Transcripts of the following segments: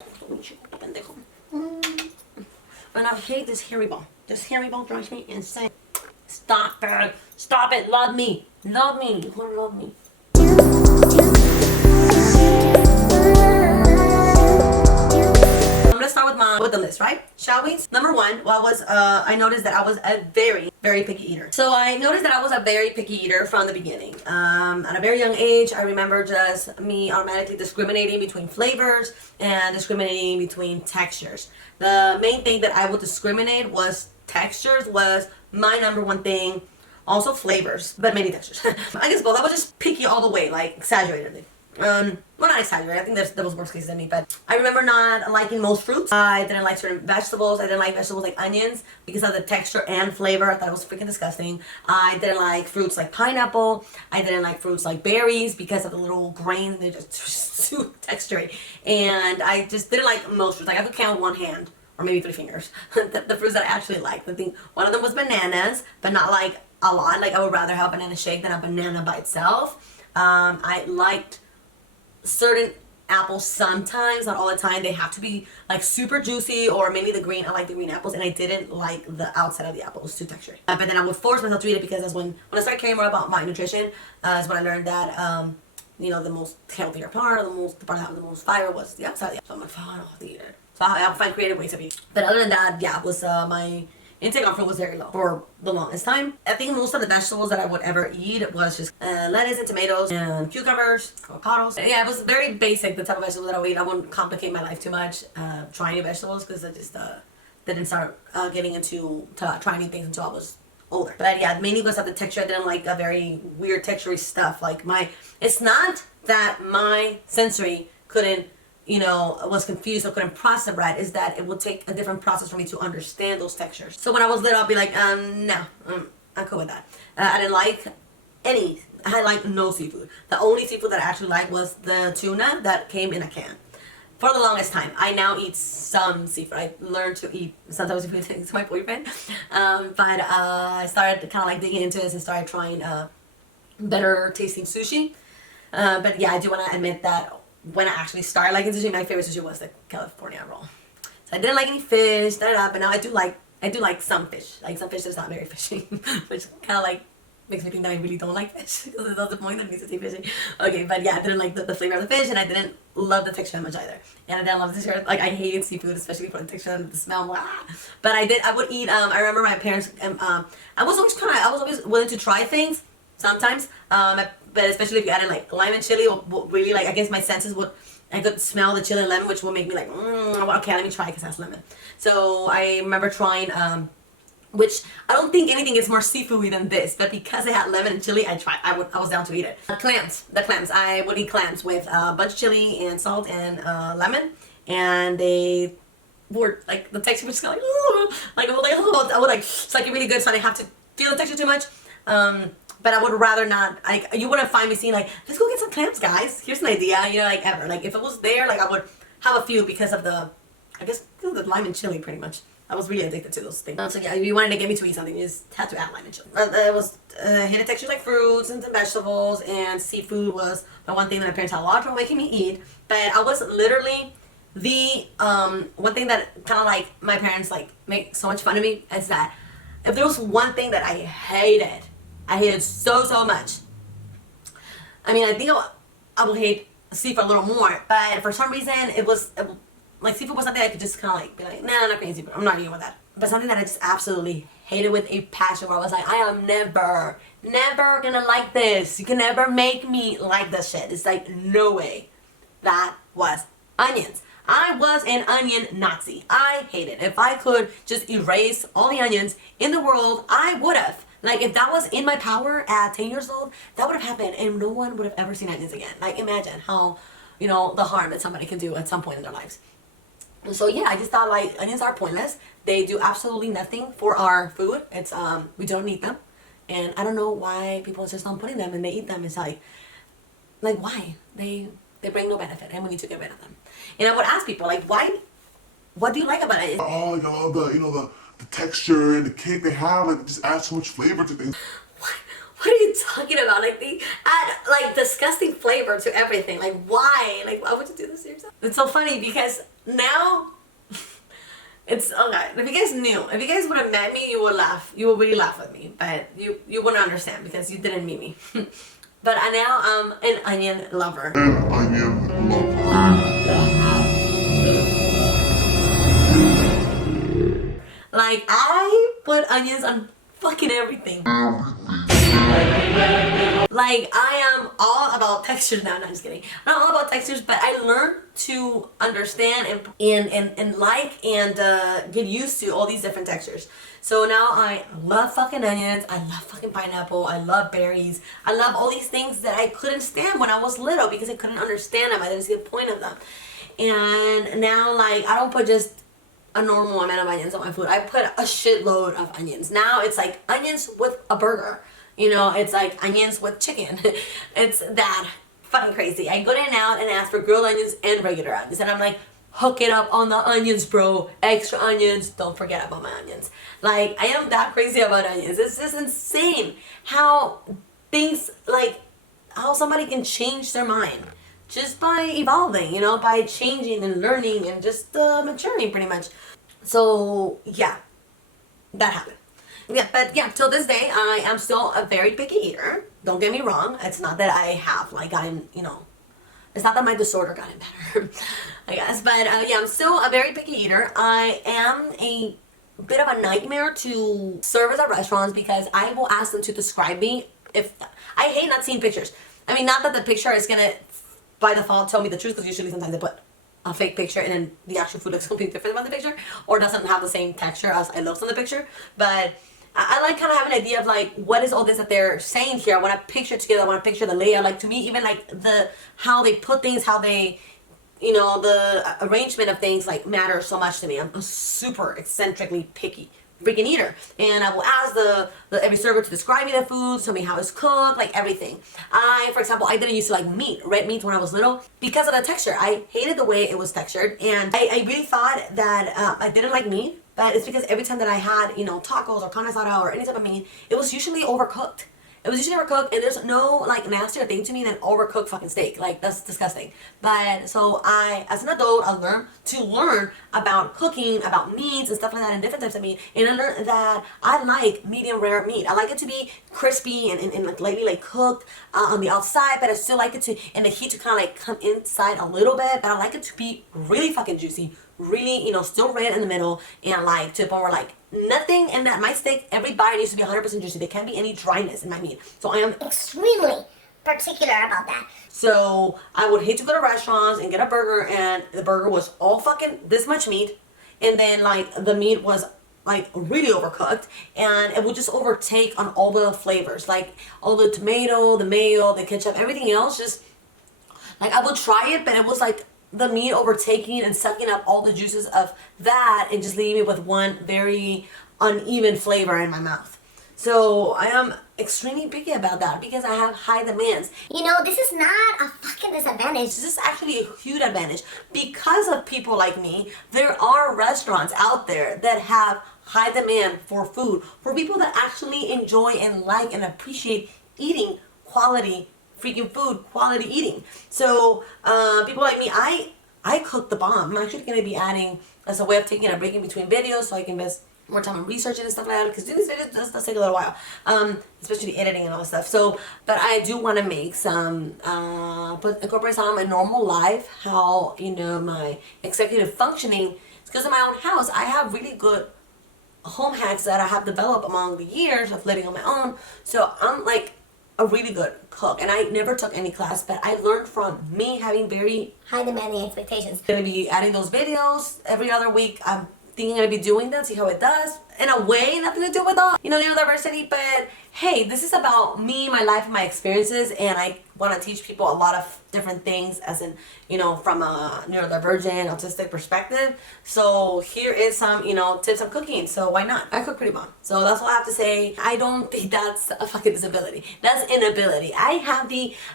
And I hate this hairy ball. This hairy ball drives me insane. Stop it. Stop it. Love me. Love me. You wanna love me. Let's start with the list, right? Shall we? Number one, I noticed that I was a very, very picky eater. So I noticed that I was a very picky eater from the beginning. At a very young age, I remember just me automatically discriminating between flavors and discriminating between textures. The main thing that I would discriminate was textures, was my number one thing. Also flavors, but mainly textures. I guess both. I was just picky all the way, like exaggeratedly. Well, not exaggerate. I think there was worse cases than me, but I remember not liking most fruits. I didn't like certain vegetables. I didn't like vegetables like onions because of the texture and flavor. I thought it was freaking disgusting. I didn't like fruits like pineapple. I didn't like fruits like berries because of the little grains. They're just too textury. And I just didn't like most fruits. Like I could count one hand or maybe 3 fingers. the fruits that I actually liked. I think one of them was bananas, but not like a lot. Like I would rather have a banana shake than a banana by itself. I liked certain apples sometimes, not all the time. They have to be like super juicy, or maybe the green. I like the green apples, and I didn't like the outside of the apple. It was too textured. But then I would force myself to eat it because that's when I started caring more about my nutrition, is when I learned that the most healthier part, the part that had the most fiber was the outside. So I'm like, fine, I'll eat it. So I'll find creative ways of eating. But other than that, yeah, was my intake on fruit was very low for the longest time. I think most of the vegetables that I would ever eat was just lettuce and tomatoes and cucumbers, avocados. Yeah, it was very basic, the type of vegetables that I would eat. I wouldn't complicate my life too much trying new vegetables, because I just didn't start getting into trying new things until I was older. But yeah, mainly because of the texture. I didn't like a very weird textury stuff. Like it's not that my sensory couldn't, was confused or couldn't process it right, is that it would take a different process for me to understand those textures. So when I was little, I'd be like, no, I'm cool with that. I didn't like any, I like no seafood. The only seafood that I actually liked was the tuna that came in a can. For the longest time. I now eat some seafood. I learned to eat sometimes seafood thanks to my boyfriend. But I started kind of like digging into this and started trying better tasting sushi. But yeah, I do want to admit that when I actually started liking sushi, my favorite sushi was the California roll. So I didn't like any fish, but now I do like some fish. Like some fish that's not very fishy, which kind of like makes me think that I really don't like fish, because that's the point that it needs to be fishy. Okay, but yeah, I didn't like the flavor of the fish, and I didn't love the texture that much either. And I didn't love the texture. Like I hated seafood, especially for the texture and the smell. Blah. But I would eat. I remember my parents. I was always willing to try things sometimes. But especially if you added like lime and chili, really like I guess my senses I could smell the chili and lemon, which would make me like, okay, let me try because it has lemon. So I remember trying, which I don't think anything gets more seafoody than this, but because it had lemon and chili, I was down to eat it. The clams. I would eat clams with a bunch of chili and salt and lemon, and they were like, the texture was just kind of like, I would like suck it really good, so I didn't have to feel the texture too much. But I would rather not, you wouldn't find me saying like, let's go get some clams, guys. Here's an idea, like ever. Like if it was there, like I would have a few because of the lime and chili pretty much. I was really addicted to those things. So yeah, if you wanted to get me to eat something, you just had to add lime and chili. It was hidden textures like fruits and some vegetables, and seafood was the one thing that my parents had a lot of trouble making me eat. But I was literally the, one thing that kind of like my parents like make so much fun of me is that if there was one thing that I hated so much. I mean, I think I would hate seafood a little more, but for some reason like seafood was something I could just kind of like be like, nah, I'm not gonna eat seafood. I'm not eating with that. But something that I just absolutely hated with a passion, where I was like, I am never gonna like this. You can never make me like this shit. It's like, no way. That was onions. I was an onion Nazi. I hate it. If I could just erase all the onions in the world, I would have. Like, if that was in my power at 10 years old, that would have happened, and no one would have ever seen onions again. Like, imagine how, the harm that somebody can do at some point in their lives. So yeah, I just thought like onions are pointless. They do absolutely nothing for our food. It's we don't need them, and I don't know why people just don't put in them and they eat them. It's like why? They bring no benefit, and we need to get rid of them. And I would ask people like, why? What do you like about it? Oh, y'all, the texture and the kick they have, like, just add so much flavor to things. What are you talking about? Like, they add, like, disgusting flavor to everything. Like, why? Like, why would you do this to yourself? It's so funny because now, it's okay. If you guys knew, if you guys would have met me, you would laugh. You would really laugh at me, but you wouldn't understand because you didn't meet me. But now I'm an onion lover. An onion lover. Like, I put onions on fucking everything. Like, I am all about textures now. No, I'm just kidding. I'm not all about textures, but I learned to understand and like and get used to all these different textures. So now I love fucking onions. I love fucking pineapple. I love berries. I love all these things that I couldn't stand when I was little because I couldn't understand them. I didn't see the point of them. And now, like, I don't put just a normal amount of onions on my food. I put a shitload of onions. Now it's like onions with a burger. You know, it's like onions with chicken. It's that fucking crazy. I go in and out and ask for grilled onions and regular onions. And I'm like, hook it up on the onions, bro. Extra onions. Don't forget about my onions. Like, I am that crazy about onions. It's just insane how things, like, how somebody can change their mind just by evolving, you know, by changing and learning and just maturing pretty much. So, yeah, that happened. Yeah, but yeah, till this day, I am still a very picky eater. Don't get me wrong. It's not that I have, like, gotten, you know, it's not that my disorder gotten better, I guess. But yeah, I'm still a very picky eater. I am a bit of a nightmare to serve at restaurants because I will ask them to describe me. If I hate not seeing pictures. I mean, not that the picture is gonna, by default, tell me the truth, because usually sometimes they put a fake picture and then the actual food looks completely different from the picture or doesn't have the same texture as it looks on the picture. But I like kind of have an idea of like, what is all this that they're saying here? I want to picture it together. I want to picture the layout. Like, to me, even like how they put things, how they, you know, the arrangement of things like matters so much to me. I'm a super eccentrically picky freaking eater, and I will ask the every server to describe me the food, tell me how it's cooked, like everything. For example, I didn't used to like meat, red meat, when I was little because of the texture. I hated the way it was textured, and I really thought that I didn't like meat. But it's because every time that I had, you know, tacos or carne asada or any type of meat, it was usually overcooked. It was usually overcooked, and there's no, like, nastier thing to me than overcooked fucking steak. Like, that's disgusting. But, so I, as an adult, I learned to learn about cooking, about meats and stuff like that, and different types of meat. And I learned that I like medium rare meat. I like it to be crispy and like lightly, like, cooked on the outside, but I still like it to, and the heat to kind of, like, come inside a little bit. But I like it to be really fucking juicy, really, you know, still red in the middle, and like to the point where like nothing in that my steak, every bite needs to be 100% juicy. There can't be any dryness in my meat. So I am extremely particular about that. So I would hate to go to restaurants and get a burger, and the burger was all fucking this much meat, and then like the meat was like really overcooked, and it would just overtake on all the flavors, like all the tomato, the mayo, the ketchup, everything else. Just like I would try it, but it was like the meat overtaking and sucking up all the juices of that and just leaving me with one very uneven flavor in my mouth. So I am extremely picky about that because I have high demands. You know, this is not a fucking disadvantage. This is actually a huge advantage. Because of people like me, there are restaurants out there that have high demand for food, for people that actually enjoy and like and appreciate eating quality freaking food, quality eating. So people like me, I cook the bomb. I'm actually going to be adding as a way of taking a break in between videos so I can invest more time in researching and stuff like that, because doing these videos does take a little while, especially editing and all that stuff. So, but I do want to make some, incorporate some of my normal life, how, you know, my executive functioning. It's because in my own house, I have really good home hacks that I have developed among the years of living on my own. So I'm like a really good cook, and I never took any class, but I learned from me having very high demanding expectations. I'm gonna be adding those videos every other week. I'm thinking I'm gonna be doing that, see how it does. In a way, nothing to do with all, you know, neurodiversity, but hey, this is about me, my life, and my experiences, and I want to teach people a lot of different things, as in, you know, from a neurodivergent, autistic perspective. So here is some, you know, tips on cooking. So why not? I cook pretty bomb. So that's all I have to say. I don't think that's a fucking disability. That's inability. I have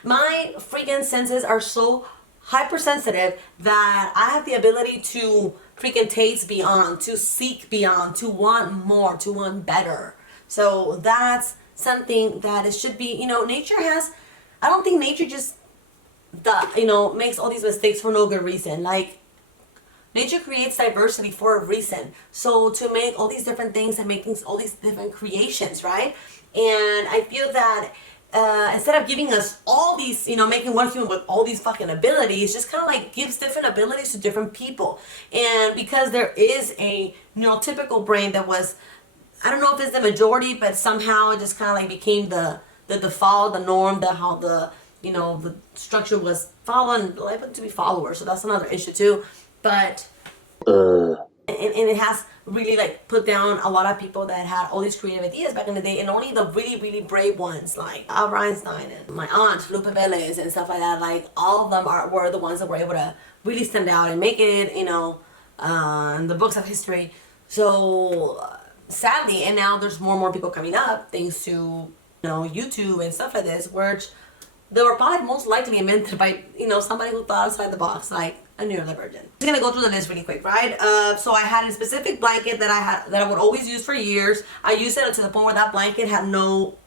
my freaking senses are so hypersensitive that I have the ability to freaking taste beyond, to seek beyond, to want more, to want better. So that's something that it should be, you know, nature has, I don't think nature just, you know, makes all these mistakes for no good reason. Like, Nature creates diversity for a reason. So to make all these different things and make things, all these different creations, right? And I feel that instead of giving us all these, making one human with all these fucking abilities, just kind of like gives different abilities to different people. And because there is a neurotypical brain that was, I don't know if it's the majority, but somehow it just kind of like became the default, the norm, how the structure was following, to be followers. So that's another issue too. But and it has really like put down a lot of people that had all these creative ideas back in the day, and only the really, really brave ones like Albert Einstein and my aunt Lupe Velez and stuff like that, like all of them were the ones that were able to really stand out and make it, in the books of history. So sadly, and now there's more and more people coming up thanks to YouTube and stuff like this, which they were probably most likely invented by somebody who thought outside the box, like a neurodivergent. I'm just gonna go through the list really quick, right? So I had a specific blanket that I would always use for years. I used it to the point where that blanket had no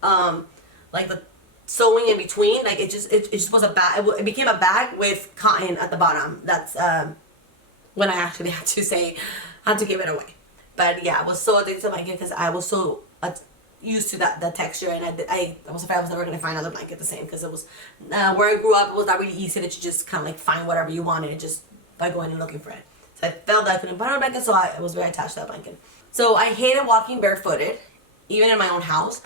like the sewing in between. Like it just was a bag. It became a bag with cotton at the bottom. That's when I actually had to give it away. But yeah, I was so addicted to the blanket because I was so used to that texture, and I was afraid I was never going to find another blanket the same, because it was where I grew up, it was not really easy to just kind of like find whatever you wanted just by going and looking for it. So I felt that I couldn't find a blanket, so I was very attached to that blanket. So I hated walking barefooted, even in my own house.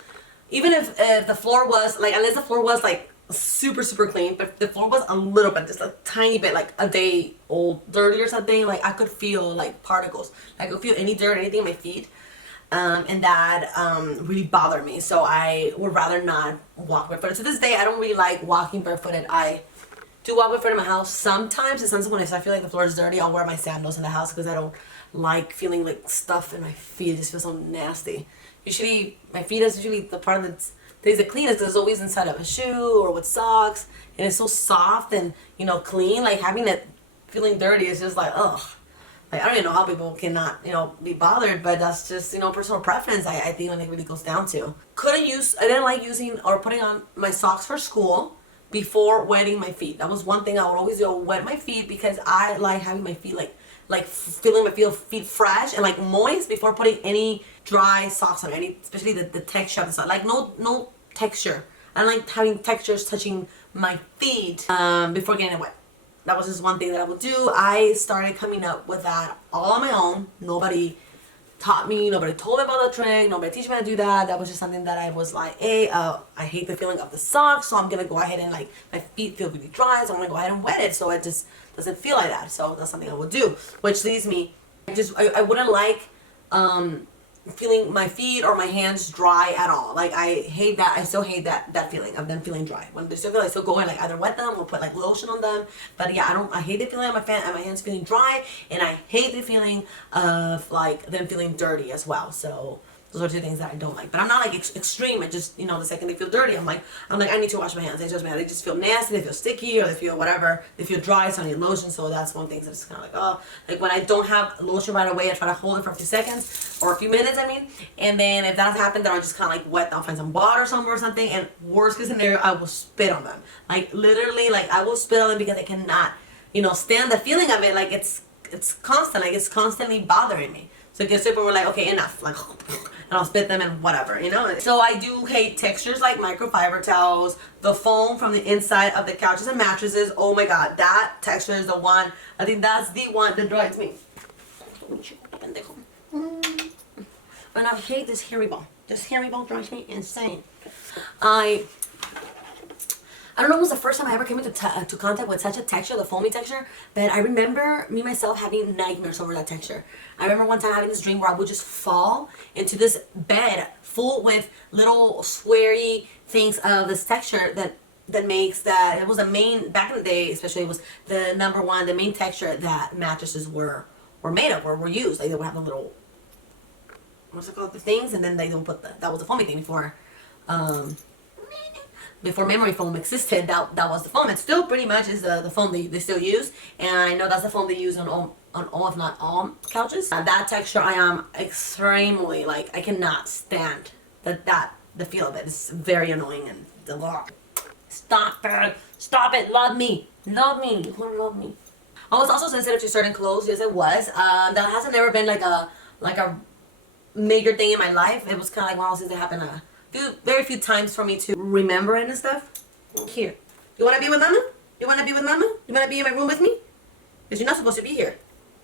Even if the floor was like, unless the floor was like super, super clean, but if the floor was a little bit, just a tiny bit, like a day old, dirty or something, like I could feel like particles. I could feel any dirt, anything in my feet. And that really bothered me, so I would rather not walk barefooted. To this day, I don't really like walking barefooted. I do walk barefooted in my house sometimes, and sometimes when I feel like the floor is dirty, I'll wear my sandals in the house because I don't like feeling like stuff in my feet. It just feels so nasty. Usually, my feet is usually the part that stays the cleanest because it's always inside of a shoe or with socks, and it's so soft and clean. Like having it feeling dirty is just like, ugh. Like, I don't even know how people cannot, be bothered, but that's just, personal preference, I think, when it really goes down to. I didn't like using or putting on my socks for school before wetting my feet. That was one thing I would always do, wet my feet, because I like having my feet, like feeling my feet fresh and, like, moist before putting any dry socks on, especially the texture of the sock. Like, no texture. I like having textures touching my feet before getting it wet. That was just one thing that I would do. I started coming up with that all on my own. Nobody taught me. Nobody told me about the trick. Nobody teach me how to do that. That was just something that I was like, hey, I hate the feeling of the socks, so I'm going to go ahead and, like, my feet feel really dry, so I'm going to go ahead and wet it so it just doesn't feel like that. So that's something I would do, which leads me, I wouldn't like feeling my feet or my hands dry at all. Like, I hate that. I still hate that feeling of them feeling dry. When they still feel, I still go and like either wet them or put like lotion on them. But yeah, I hate the feeling of my hands feeling dry, and I hate the feeling of like them feeling dirty as well. So those are two things that I don't like. But I'm not like extreme. It just, the second they feel dirty, I'm like, I need to wash my hands. They just feel nasty. They feel sticky, or they feel whatever. They feel dry, so I need lotion. So that's one thing that's kind of like, oh, like when I don't have lotion right away, I try to hold it for a few seconds or a few minutes, and then if that happens, then I'll just kind of like wet. I'll find some water somewhere or something, and worst case scenario, I will spit on them. Like literally, like I will spit on them because I cannot, stand the feeling of it. Like it's constant. Like it's constantly bothering me. So it gets to the point where like, okay, enough. Like, and I'll spit them and whatever, So I do hate textures like microfiber towels, the foam from the inside of the couches and mattresses. Oh my God, that texture is the one. I think that's the one that drives me. And I hate this hairy ball. This hairy ball drives me insane. I don't know when was the first time I ever came into contact with such a texture, the foamy texture, but I remember me myself having nightmares over that texture. I remember one time having this dream where I would just fall into this bed full with little squarey things of this texture that makes that, it was the main, back in the day especially, it was the the main texture that mattresses were made of or were used. Like they would have the little, what's it called, the things, and then they don't put that was the foamy thing before memory foam existed. That was the foam. It still pretty much is the foam they still use, and I know that's the foam they use on all if not all couches. That texture I am extremely, like, I cannot stand the feel of it. It's very annoying, and stop it, love me, you wanna love me. I was also sensitive to certain clothes. Yes, I was. That hasn't never been like a major thing in my life. It was kind of like one of those things that happened very few times for me to remember it and stuff. Here, you want to be with Mama? You want to be with Mama? You want to be in my room with me? Because you're not supposed to be here.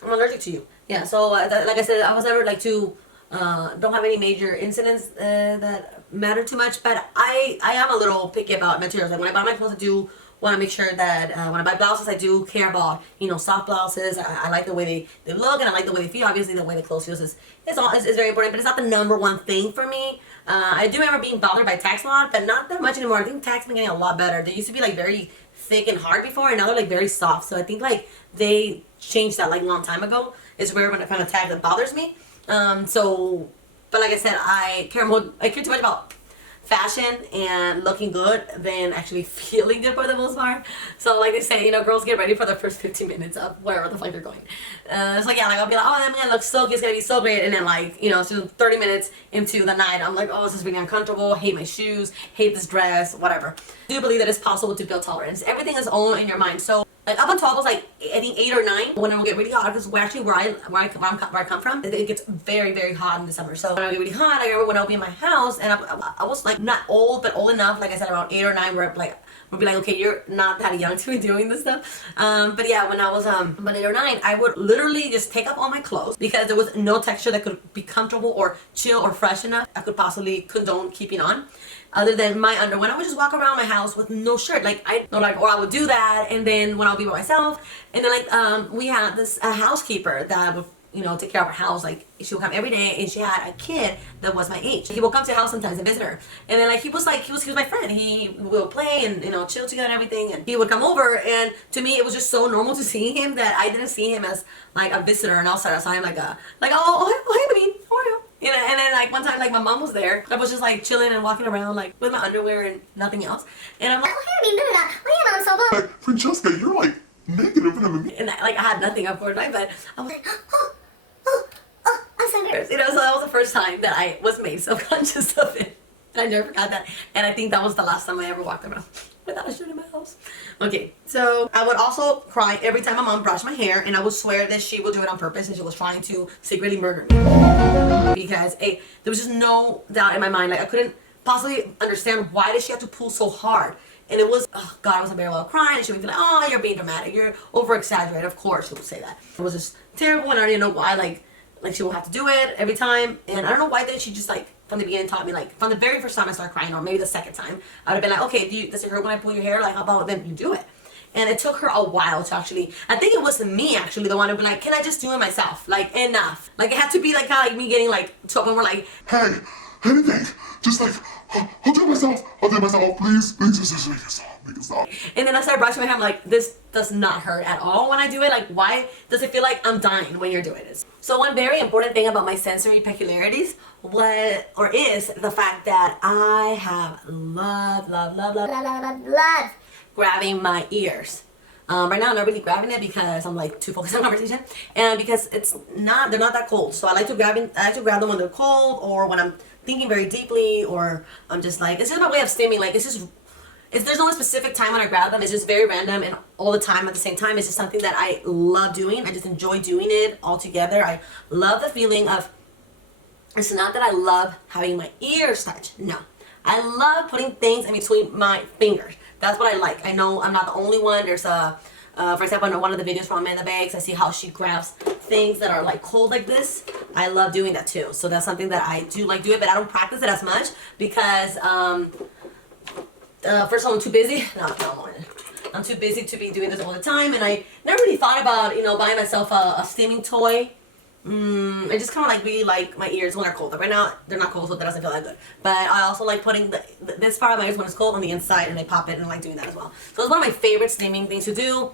I'm allergic to you. Yeah. So like I said, I was never like don't have any major incidents that matter too much. But I am a little picky about materials. Like when I buy my clothes, I do want to make sure that when I buy blouses, I do care about, soft blouses. I like the way they look, and I like the way they feel. Obviously, the way the clothes feels is very important, but it's not the number one thing for me. I do remember being bothered by tags a lot, but not that much anymore. I think tags been getting a lot better. They used to be like very thick and hard before, and now they're like very soft. So I think like they changed that like a long time ago. It's rare when I find a tag that bothers me. But like I said, I care too much about fashion and looking good than actually feeling good for the most part. So like they say, girls get ready for the first 15 minutes of wherever the fuck they're going. So yeah, like I'll be like, oh, I'm gonna look so good, it's gonna be so great, and then like, so 30 minutes into the night, I'm like, oh, this is really uncomfortable, hate my shoes, hate this dress, whatever. I do believe that it's possible to build tolerance. Everything is all in your mind. So like up until I was like, I think 8 or 9, when it will get really hot, because we're actually where I come from, it gets very, very hot in the summer. So when I get really hot, I remember when I would be in my house, and I was like not old, but old enough, like I said, around 8 or 9, where like we'll be like, okay, you're not that young to be doing this stuff. But yeah, when I was about 8 or 9, I would literally just take up all my clothes because there was no texture that could be comfortable or chill or fresh enough I could possibly condone keeping on, other than my underwear. I would just walk around my house with no shirt, or I would do that, and then when I'll be by myself, and then we had this housekeeper that would take care of our house. Like she would come every day, and she had a kid that was my age. He would come to the house sometimes and visit her, and then he was my friend. We would play and chill together and everything. And he would come over, and to me it was just so normal to see him that I didn't see him as like a visitor and outsider. I saw him like hey baby, how are you? And then like one time like my mom was there. I was just like chilling and walking around like with my underwear and nothing else. And I'm like, Oh, hey, why am I so bad? Like, Francesca, you're like negative in me. and I had nothing of course, right? But I was like, I'm so embarrassed. so that was the first time that I was made subconscious of it. And I never forgot that. And I think that was the last time I ever walked around without a shirt in my house. Okay, so I would also cry every time my mom brushed my hair, and I would swear that she would do it on purpose and she was trying to secretly murder me. Because there was just no doubt in my mind. Like I couldn't possibly understand why did she have to pull so hard. And it was, oh God, I was very well crying, and she would be like, oh, you're being dramatic, you're over exaggerated. Of course she would say that. It was just terrible, and I didn't know why like she would have to do it every time. And I don't know why then she just like from the beginning taught me, like from the very first time I started crying, or maybe the second time, I would have been like, okay, does it hurt when I pull your hair? Like how about then you do it? And it took her a while to actually, I think it was me actually the one who be like, can I just do it myself? Like enough. Like it had to be like kind of like me getting like to a point where like, Hey, anything, just like, I'll do it myself, please, just make it stop. and then I started brushing my hair. I'm like, this does not hurt at all when I do it. Like, why does it feel like I'm dying when you're doing this? So one very important thing about my sensory peculiarities is the fact that I have love grabbing my ears. Right now I'm not really grabbing it because I'm like too focused on conversation, and because they're not that cold. So I like to grab them when they're cold, or when I'm thinking very deeply, or I'm just like, it's just my way of stimming. Like there's no specific time when I grab them. It's just very random and all the time at the same time. It's just something that I love doing. I just enjoy doing it all together. I love the feeling of, it's not that I love having my ears touch. No. I love putting things in between my fingers. That's what I like. I know I'm not the only one. There's for example, in one of the videos from Amanda Bakes, I see how she grabs things that are like cold like this. I love doing that too. So that's something that I do like doing, but I don't practice it as much because first of all, I'm too busy. I'm too busy to be doing this all the time, and I never really thought about buying myself a steaming toy. I just kind of like really like my ears when they're cold. Right now they're not cold, so that doesn't feel that good. But I also like putting this part of my ears when it's cold on the inside, and I pop it, and I like doing that as well. So it's one of my favorite steaming things to do.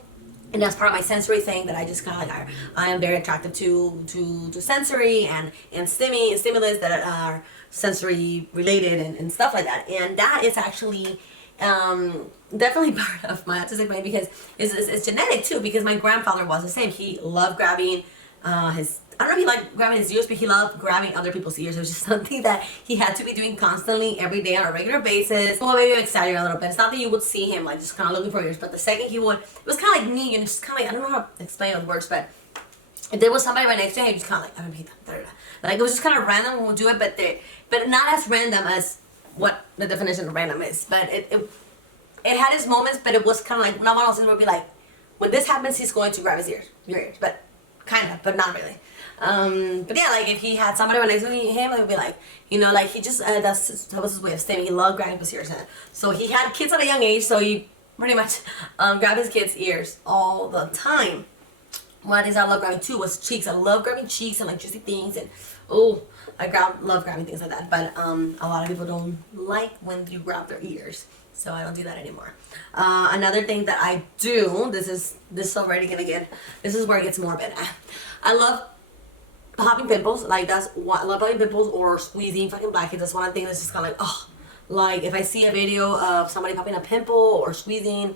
And that's part of my sensory thing that I just kind of like, I am very attracted to sensory and stimulus that are sensory related and stuff like that. And that is actually definitely part of my autistic brain because it's genetic too, because my grandfather was the same. He loved grabbing his I don't know if he liked grabbing his ears, but he loved grabbing other people's ears. It was just something that he had to be doing constantly every day on a regular basis. Well, maybe I'm exaggerating a little bit. It's not that you would see him like just kind of looking for ears, but the second he would, it was kind of like me, you know, just kind of like, I don't know how to explain it with words, but if there was somebody right next to him, he was kind of like, I don't hate them. Da, da, da. Like, it was just kind of random when we'll do it, but not as random as what the definition of random is. But it had its moments, but it was kind of like, not one of those things where it'd be like, when this happens, he's going to grab his ears, your ears, but kind of, but not really. But yeah, like if he had somebody right next to him, it would be like, you know, like he just, that was his way of saying he loved grabbing his ears. So he had kids at a young age, so he pretty much grabbed his kids' ears all the time. One of the things I love grabbing too was cheeks. I love grabbing cheeks and like juicy things, and love grabbing things like that. But a lot of people don't like when you grab their ears, so I don't do that anymore. Another thing that I do, this is already gonna get, this is where it gets morbid. I love popping pimples. Like I love popping pimples or squeezing fucking blackheads. That's one of the things that's just kind of like, oh, like if I see a video of somebody popping a pimple or squeezing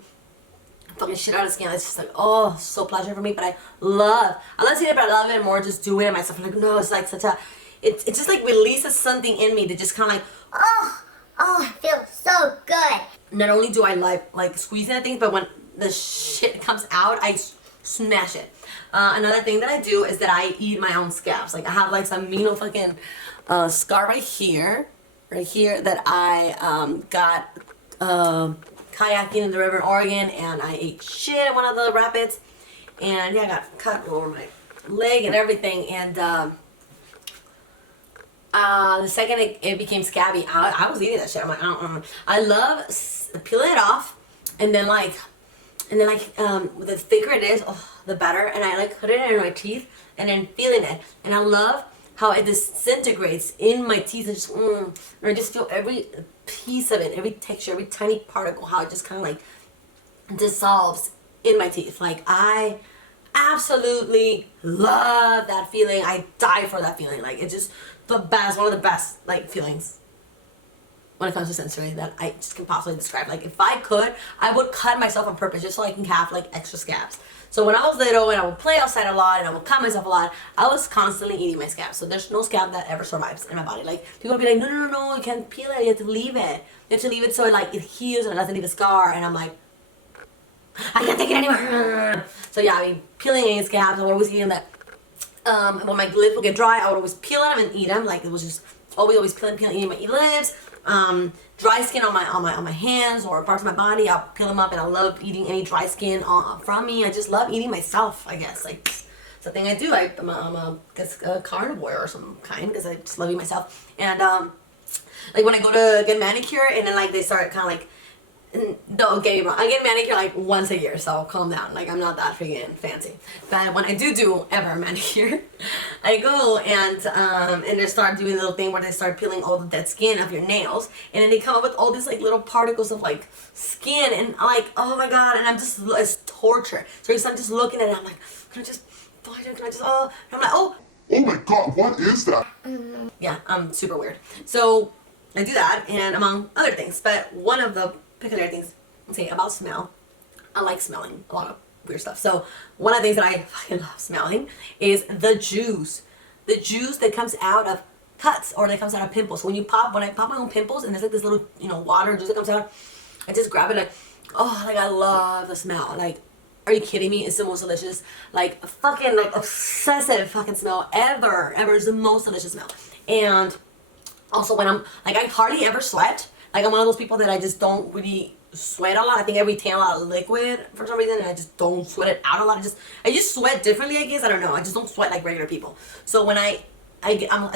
fucking shit out of skin, it's just like, oh, so pleasure for me. But I love seeing it, but I love it more just doing it myself. I'm like, no, it's like such a, it just like releases something in me that just kind of like, Oh, it feels so good. not only do I like squeezing at things, but when the shit comes out, I smash it. Another thing that I do is that I eat my own scabs. Like I have like some mean old fucking scar right here that I got kayaking in the river in Oregon, and I ate shit at one of the rapids, and yeah, I got cut over my leg and everything, and the second it became scabby, I was eating that shit. I'm like, I love peeling it off, and then like the thicker it is, the better, and I like put it in my teeth and then feeling it, and I love how it disintegrates in my teeth, and just and I just feel every piece of it, every texture, every tiny particle, how it just kind of like dissolves in my teeth. Like I absolutely love that feeling. I die for that feeling. Like it's just the best, one of the best like feelings when it comes to sensory that I just can possibly describe. Like if I could, I would cut myself on purpose just so I can have like extra scabs. So when I was little and I would play outside a lot and I would cut myself a lot, I was constantly eating my scabs. So there's no scab that ever survives in my body. Like people would be like, no, you can't peel it, you have to leave it. You have to leave it so it heals and it doesn't leave a scar. And I'm like, I can't take it anymore. So yeah, I mean, peeling any scabs, I would always eat them. That when my lips would get dry, I would always peel them and eat them. Like it was just always peeling, eating my lips. Dry skin on my hands or parts of my body, I'll peel them up, and I love eating any dry skin from me. I just love eating myself, I guess. Like it's the thing I do. I'm a carnivore or some kind because I just love eating myself. And like when I go to get manicure, and then like they start kind of like, don't get me wrong, I get manicure like once a year, so calm down. Like I'm not that freaking fancy. But when I do ever manicure, I go and they start doing a little thing where they start peeling all the dead skin off your nails, and then they come up with all these like little particles of like skin, and I'm like, oh my god, and it's torture. So I'm just looking at it, I'm like, can I just, and I'm like, oh my god, what is that? yeah, I'm super weird. So I do that, and among other things, but one of the peculiar things I'll say about smell, I like smelling a lot of weird stuff. So one of the things that I fucking love smelling is the juice that comes out of cuts or that comes out of pimples. So when I pop my own pimples and there's like this little, water juice that comes out, I just grab it, I love the smell. Like, are you kidding me? It's the most delicious, fucking obsessive fucking smell ever. It's the most delicious smell. And also when I'm I hardly ever sweat. Like I'm one of those people that I just don't really sweat a lot. I think I retain a lot of liquid for some reason, and I just don't sweat it out a lot. I just sweat differently, I guess. I don't know. I just don't sweat like regular people. So when I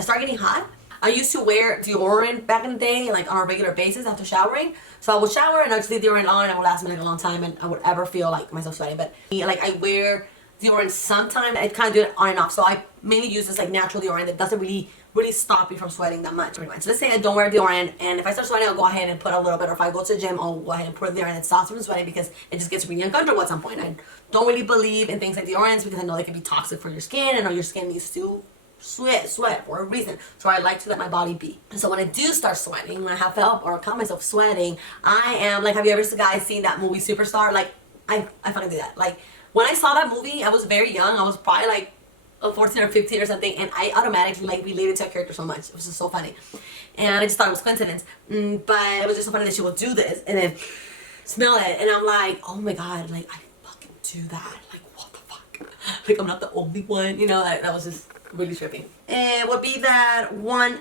start getting hot, I used to wear deodorant back in the day, like on a regular basis after showering. So I would shower and I would just leave deodorant on, and it would last me like a long time, and I would ever feel like myself sweating. But I wear deodorant sometimes. I kind of do it on and off. So I mainly use this natural deodorant that doesn't really stop me from sweating that much. So let's say I don't wear deodorant, and if I start sweating, I'll go ahead and put a little bit, or if I go to the gym, I'll go ahead and put it there, and it stops me from sweating because it just gets really uncomfortable at some point. I don't really believe in things like deodorants because I know they can be toxic for your skin, and your skin needs to sweat for a reason. So I like to let my body be. And so when I do start sweating, when I have felt or caught myself sweating, I am have you ever seen that movie Superstar? I fucking do that. Like when I saw that movie, I was very young. I was probably 14 or 15 or something, and I automatically like related to a character so much. It was just so funny, and I just thought it was coincidence. But it was just so funny that she would do this and then smell it, and I'm like, oh my god, like I fucking do that. Like what the fuck? Like I'm not the only one, you know. That was just really trippy. It would be that one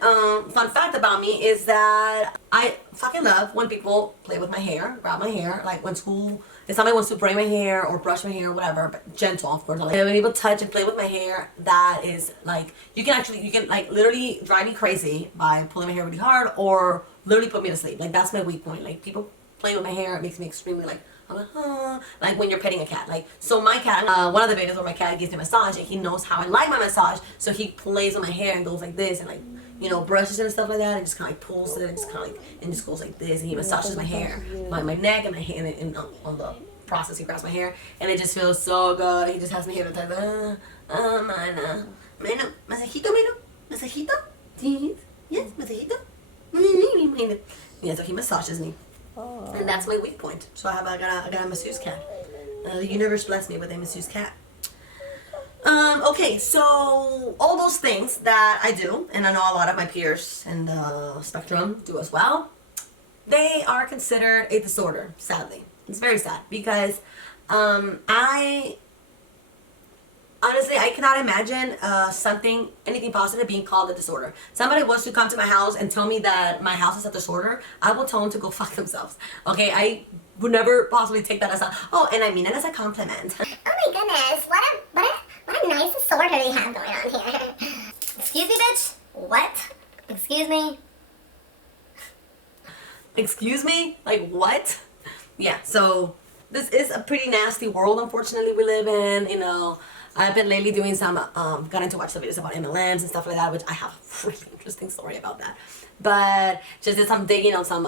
fun fact about me is that I fucking love when people play with my hair, grab my hair, like when school. If somebody wants to braid my hair or brush my hair or whatever, but gentle, of course. Like, when people touch and play with my hair, that is like, you can like literally drive me crazy by pulling my hair really hard or literally put me to sleep. Like that's my weak point. Like people play with my hair, it makes me extremely like, I'm like, oh, like when you're petting a cat. Like, so my cat, one of the videos where my cat gives me a massage and he knows how I like my massage, so he plays with my hair and goes like this and like, you know, brushes it and stuff like that, and just kind of like pulls it and just kind of like, and just goes like this, and he massages my hair, my neck and my hand, and on the process he grabs my hair, and it just feels so good. He just has me here to tell masajito, yes, masajito, yeah, so he massages me, and that's my weak point. So I got a masseuse cat. The universe blessed me with a masseuse cat. Okay, so all those things that I do, and I know a lot of my peers in the spectrum do as well, they are considered a disorder, sadly. It's very sad because I honestly, I cannot imagine anything positive being called a disorder. Somebody wants to come to my house and tell me that my house is a disorder, I will tell them to go fuck themselves. Okay, I would never possibly take that as and I mean it as a compliment. Oh my goodness, what a nice disorder you have going on here. Excuse me, bitch? What? Excuse me? Excuse me? Like what? Yeah, so this is a pretty nasty world, unfortunately, we live in, you know. I've been lately doing some, gotten to watch some videos about MLMs and stuff like that, which I have a really interesting story about that. But just did some digging on some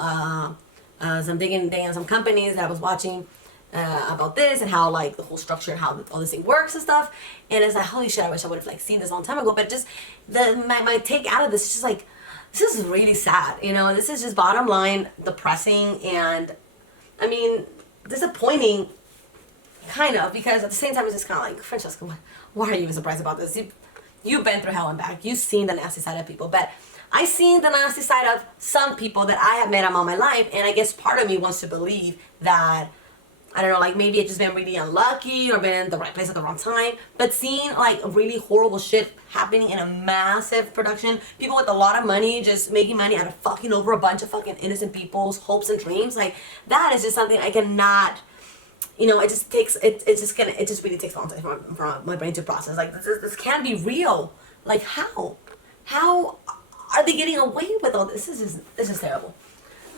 digging on some companies that I was watching about this and how like the whole structure and how all this thing works and stuff. And it's like, holy shit, I wish I would have like seen this a long time ago. But just my take out of this is just like, this is really sad, you know. This is just bottom line depressing and, I mean, disappointing, kind of, because at the same time it's just kind of like, Francesca, why are you even surprised about this? You've been through hell and back. You've seen the nasty side of people, but I've seen the nasty side of some people that I have met all my life, and I guess part of me wants to believe that, I don't know, like maybe it's just been really unlucky or been in the right place at the wrong time, but seeing like really horrible shit happening in a massive production, people with a lot of money just making money out of fucking over a bunch of fucking innocent people's hopes and dreams, like that is just something I cannot, you know, it just really takes a long time for my brain to process. Like this can't be real. Like how are they getting away with all this? This is terrible.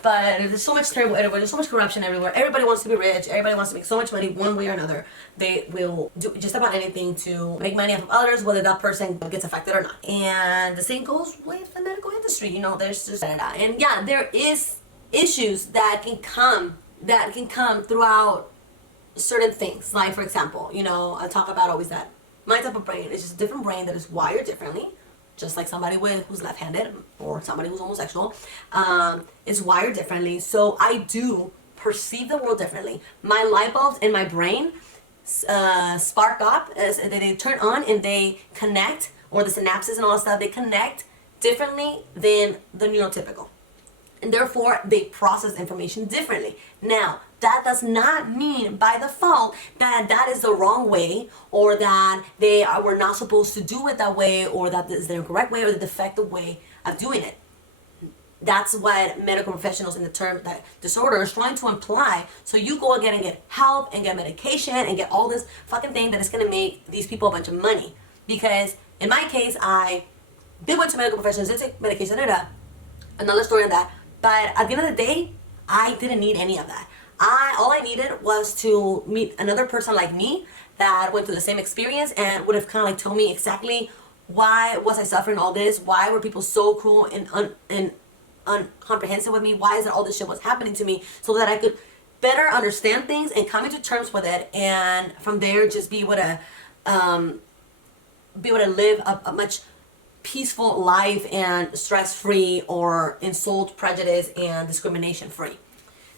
But there's so much terrible everywhere. There's so much corruption everywhere. Everybody wants to be rich. Everybody wants to make so much money one way or another. They will do just about anything to make money off of others, whether that person gets affected or not. And the same goes with the medical industry. You know, there's just and yeah, there is issues that can come throughout certain things. Like for example, you know, I talk about always that my type of brain is just a different brain that is wired differently. Just like somebody who's left-handed or somebody who's homosexual is wired differently. So I do perceive the world differently. My light bulbs in my brain spark up, they turn on and they connect, or the synapses and all that stuff, they connect differently than the neurotypical. And therefore, they process information differently. Now, that does not mean by default that is the wrong way, or that we're not supposed to do it that way, or that is the correct way or the defective way of doing it. That's what medical professionals in the term that disorder is trying to imply. So you go again and get help and get medication and get all this fucking thing that is going to make these people a bunch of money. Because in my case, I did went to medical professionals, did take medication, another story on that. But at the end of the day, I didn't need any of that. All I needed was to meet another person like me that went through the same experience and would have kind of like told me exactly why was I suffering all this, why were people so cruel and uncomprehensive with me, why is it all this shit was happening to me, so that I could better understand things and come into terms with it, and from there just be able to live a much peaceful life and stress-free or insult, prejudice, and discrimination-free.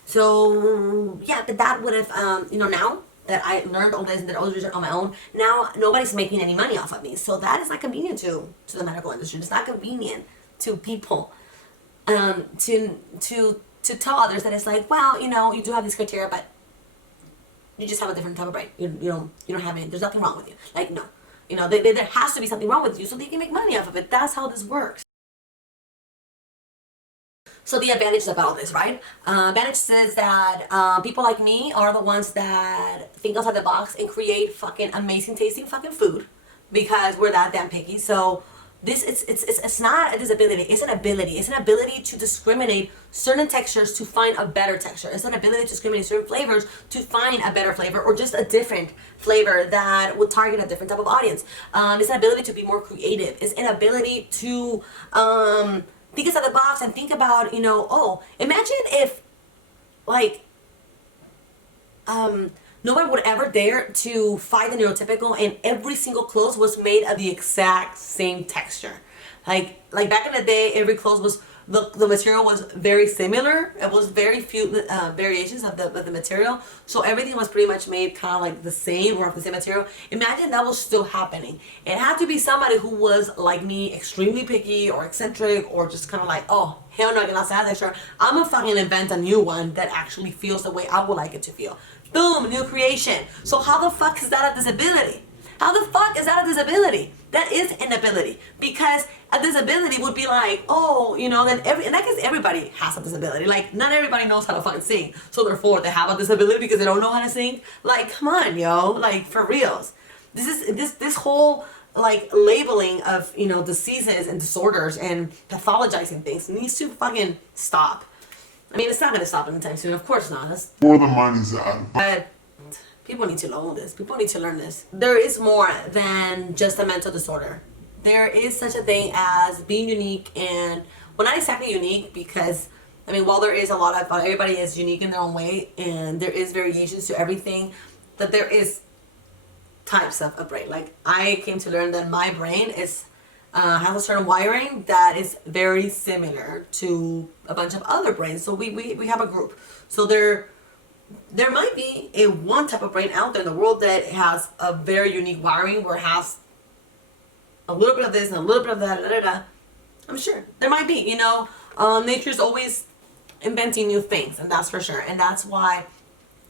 So yeah, but that would have, now that I learned all this and did all this research on my own, now nobody's making any money off of me. So that is not convenient to the medical industry. It's not convenient to people to tell others that it's like, well, you know, you do have these criteria, but you just have a different type of brain. You don't have it. There's nothing wrong with you. Like, no. You know, there has to be something wrong with you so they can make money off of it. That's how this works. So the advantage about this, right? Advantage says that people like me are the ones that think outside the box and create fucking amazing tasting fucking food because we're that damn picky. So this it's not a disability, it's an ability. It's an ability to discriminate certain textures to find a better texture. It's an ability to discriminate certain flavors to find a better flavor or just a different flavor that would target a different type of audience. It's an ability to be more creative. It's an ability to think outside the box and think about, you know, oh, imagine if like nobody would ever dare to fight the neurotypical and every single clothes was made of the exact same texture. Like back in the day, every clothes was, the material was very similar. It was very few variations of the material. So everything was pretty much made kind of like the same or of the same material. Imagine that was still happening. It had to be somebody who was like me, extremely picky or eccentric or just kind of like, oh, hell no, I cannot stand that texture. I'm gonna fucking invent a new one that actually feels the way I would like it to feel. Boom, new creation. So how the fuck is that a disability? How the fuck is that a disability? That is an ability, because a disability would be like, oh, you know, then and I guess everybody has a disability. Like, not everybody knows how to fucking sing, so therefore they have a disability because they don't know how to sing. Like, come on, yo, like for reals. This whole like labeling of, you know, diseases and disorders and pathologizing things needs to fucking stop. I mean, it's not gonna stop anytime soon. Of course not. That's Where the money's at. but people need to know this. People need to learn this. There is more than just a mental disorder. There is such a thing as being unique, and well, not exactly unique, because I mean, while there is a lot of, everybody is unique in their own way, and there is variations to everything, that there is types of a brain. Like, I came to learn that my brain is has a certain wiring that is very similar to a bunch of other brains. So we have a group. So there might be a one type of brain out there in the world that has a very unique wiring, where it has a little bit of this and a little bit of that. Da, da, da. I'm sure there might be. You know, nature's always inventing new things, and that's for sure. And that's why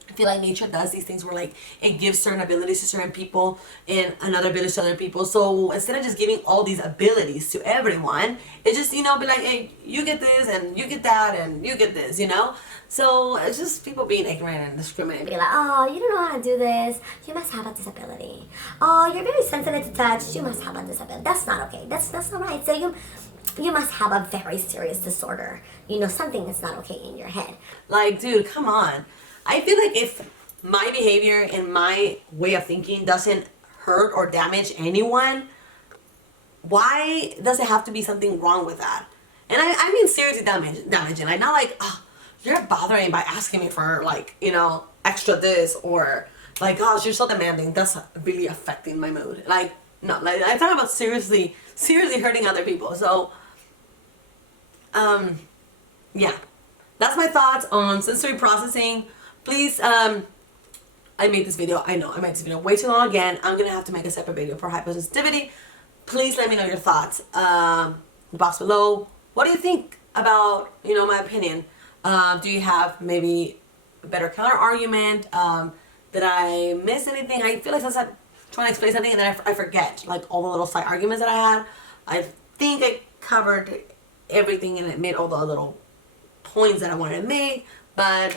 I feel like nature does these things where like it gives certain abilities to certain people and another abilities to other people. So instead of just giving all these abilities to everyone, it just, you know, be like, hey, you get this and you get that and you get this, you know? So it's just people being ignorant and discriminating. Be like, oh, you don't know how to do this, you must have a disability. Oh, you're very sensitive to touch, you must have a disability. That's not okay. That's not right. So you must have a very serious disorder. You know, something that's not okay in your head. Like, dude, come on. I feel like if my behavior and my way of thinking doesn't hurt or damage anyone, why does it have to be something wrong with that? And I mean seriously damaging. Like, not like, oh, you're bothering by asking me for, like, you know, extra this, or like, oh, you're so demanding. That's really affecting my mood. Like, no, like, I'm talking about seriously hurting other people. So, yeah. That's my thoughts on sensory processing. Please, I made this video. I know I made this video way too long again. I'm gonna have to make a separate video for hyposensitivity. Please let me know your thoughts in the box below. What do you think about, you know, my opinion? Do you have maybe a better counter argument? Did I miss anything? I feel like sometimes I'm trying to explain something and then I forget, like, all the little side arguments that I had. I think I covered everything and it made all the little points that I wanted to make, but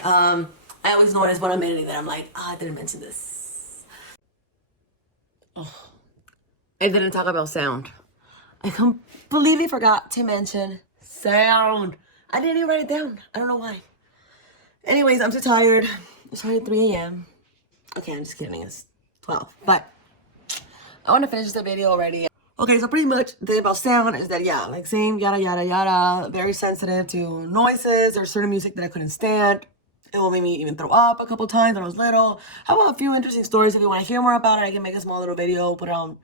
I always notice when I'm editing that I'm like, oh, I didn't mention this. Oh, I didn't talk about sound. I completely forgot to mention sound. I didn't even write it down. I don't know why. Anyways, I'm too tired. It's already 3 a.m. Okay, I'm just kidding. It's 12. But I want to finish the video already. Okay, so pretty much the thing about sound is that, yeah, like same yada yada yada, very sensitive to noises. There's certain music that I couldn't stand. It will make me even throw up a couple times when I was little. I have a few interesting stories. If you want to hear more about it, I can make a small little video, put it on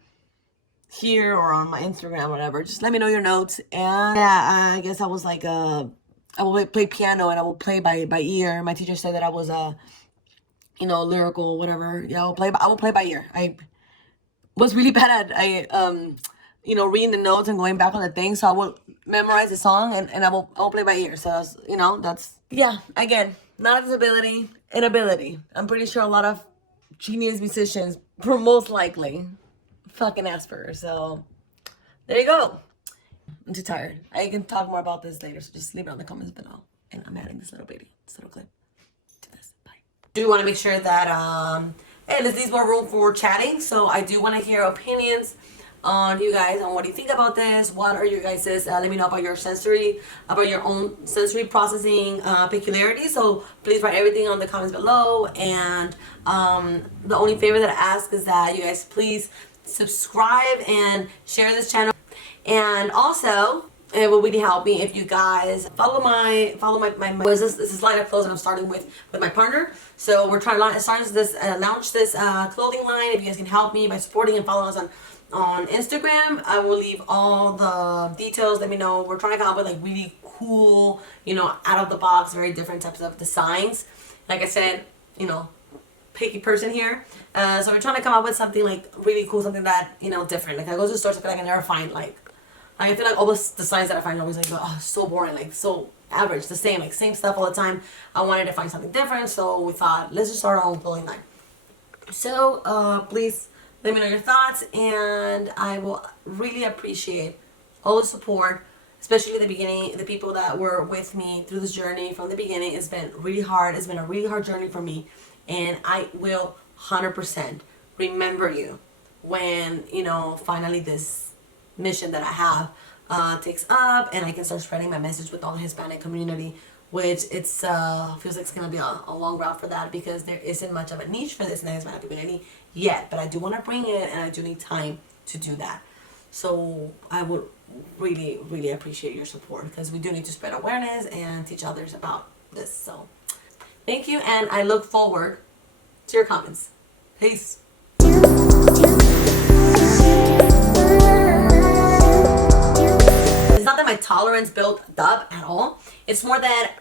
here or on my Instagram, whatever. Just let me know your notes. And yeah, I guess I was like, I will play piano and I will play by ear. My teacher said that I was you know, lyrical, whatever. Yeah, I will play by ear. I was really bad at you know, reading the notes and going back on the thing. So I will memorize the song and I will play by ear. So that's, you know, that's, yeah, again, not a disability, an ability. I'm pretty sure a lot of genius musicians were most likely fucking Asperger. So there you go. I'm too tired. I can talk more about this later. So just leave it on the comments below. And I'm adding this little clip to this. Bye. Do want to make sure that hey, this needs more room for chatting. So I do want to hear opinions on you guys, on what do you think about this. What are your guys's let me know about your own sensory processing peculiarities. So please write everything on the comments below. And the only favor that I ask is that you guys please subscribe and share this channel. And also, it will really help me if you guys follow my this is line of clothes that I'm starting with my partner. So we're trying to launch this clothing line. If you guys can help me by supporting and following us on Instagram, I will leave all the details. Let me know. We're trying to come up with like really cool, you know, out of the box, very different types of designs. Like I said, you know, picky person here. So we're trying to come up with something like really cool, something that, you know, different. Like I go to the stores, I feel like I never find like I feel like all the designs that I find are always like, oh, so boring, like so average, the same, like same stuff all the time. I wanted to find something different, so we thought, let's just start our own clothing line. So please let me know your thoughts, and I will really appreciate all the support, especially at the beginning, the people that were with me through this journey from the beginning. It's been really hard. It's been a really hard journey for me, and I will 100% remember you when, you know, finally this mission that I have takes up and I can start spreading my message with all the Hispanic community, which it's feels like it's gonna be a long route for that because there isn't much of a niche for this in the Hispanic community yet, but I do want to bring it and I do need time to do that. So I would really appreciate your support because we do need to spread awareness and teach others about this. So thank you, and I look forward to your comments. Peace. It's not that my tolerance built up at all. It's more that